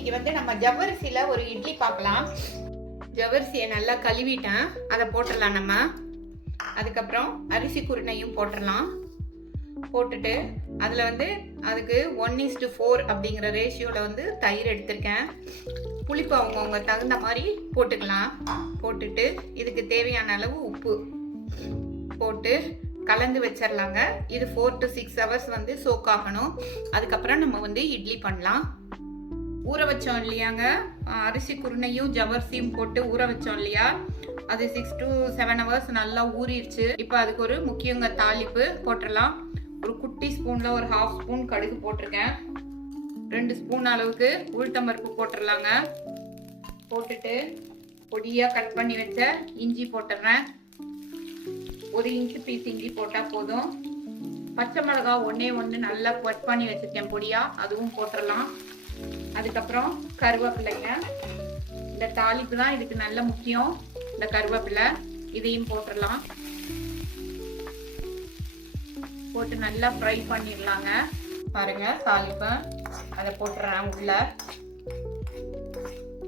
இன்னைக்கு வந்து நம்ம ஜவ்வரிசியில் ஒரு இட்லி பார்க்கலாம். ஜவ்வரிசியை நல்லா கழுவிட்டேன், அதை போட்டுடலாம் நம்ம. அதுக்கப்புறம் அரிசி குருணையும் போட்டுடலாம். போட்டுட்டு அதில் வந்து அதுக்கு 1:4 அப்படிங்கிற ரேஷியோவில் வந்து தயிர் எடுத்திருக்கேன். புளிப்பு அவங்கவுங்க தகுந்த மாதிரி போட்டுக்கலாம். போட்டுட்டு இதுக்கு தேவையான அளவு உப்பு போட்டு கலந்து வச்சிடலாங்க. இது 4 to 6 hours வந்து சோக் ஆகணும். அதுக்கப்புறம் நம்ம வந்து இட்லி பண்ணலாம். ஊற வச்சோம் இல்லையாங்க, அரிசி குருணையும் ஜவ்வரிசியும் போட்டு ஊற வச்சோம் இல்லையா, அது 6 to 7 hours நல்லா ஊறிடுச்சு. இப்போ அதுக்கு ஒரு முக்கியங்க தாளிப்பு போட்டுடலாம். ஒரு குட்டி ஸ்பூனில் ஒரு 1/2 ஸ்பூன் கடுகு போட்டிருக்கேன். 2 ஸ்பூன் அளவுக்கு உளுத்தம்பருப்பு போட்டுடலாங்க. போட்டுட்டு பொடியாக கட் பண்ணி வச்ச இஞ்சி போட்டுடுறேன். 1 இன்ச்சு பீஸ் இஞ்சி போட்டால் போதும். பச்சை மிளகா ஒன்று நல்லா கட் பண்ணி வச்சுருக்கேன் பொடியாக, அதுவும் போட்டுடலாம். அதுக்கப்புறம் கருவேப்பிலைங்க. இந்த தாளிப்பு தான் இதுக்கு நல்ல முக்கியம். இந்த கருவேப்பிலை இதையும் போட்டுடலாம். போட்டு நல்லா ஃப்ரை பண்ணிடலாங்க. பாருங்க தாளிப்பை அதை போட்டுறேன் உள்ள.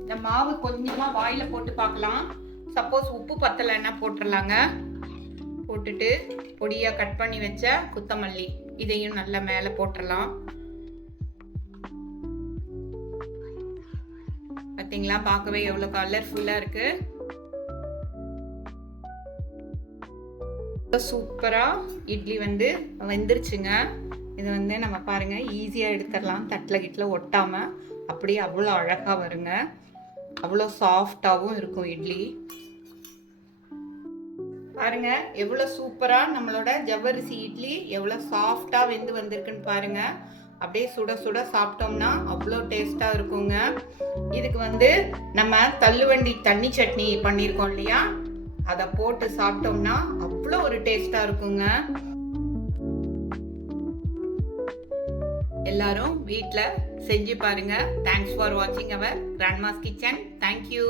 இந்த மாவு கொஞ்சமாக வாயில் போட்டு பார்க்கலாம். சப்போஸ் உப்பு பத்தலைன்னா போட்டுடலாங்க. போட்டுட்டு பொடியாக கட் பண்ணி வச்ச கொத்தமல்லி இதையும் நல்லா மேலே போட்டுடலாம். பார்த்தீங்களா, பார்க்கவே எவ்வளோ கலர்ஃபுல்லாக இருக்கு. சூப்பராக இட்லி வந்து வெந்துருச்சுங்க. இது வந்து நம்ம பாருங்க ஈஸியாக எடுத்துடலாம். தட்டில் கிட்டில் ஒட்டாமல் அப்படியே அவ்வளோ அழகாக வருங்க. அவ்வளோ சாஃப்டாகவும் இருக்கும் இட்லி. பாருங்க எவ்வளோ சூப்பராக நம்மளோட ஜவ்வரிசி இட்லி எவ்வளோ சாஃப்டாக வெந்து வந்திருக்குன்னு பாருங்க. அப்படியே சுட சுட சாப்பிட்டோம்னா அவ்வளோ டேஸ்ட்டாக இருக்குங்க. இதுக்கு வந்து நம்ம தள்ளுவண்டி தண்ணி சட்னி பண்ணியிருக்கோம் இல்லையா, அதை போட்டு சாப்பிட்டோம்னா அவ்வளோ ஒரு டேஸ்ட்டாக இருக்குங்க. எல்லாரும் வீட்டில் செஞ்சு பாருங்க. தேங்க்ஸ் ஃபார் வாட்சிங் அவர் கிராண்ட்மாஸ் கிச்சன். தேங்க்யூ.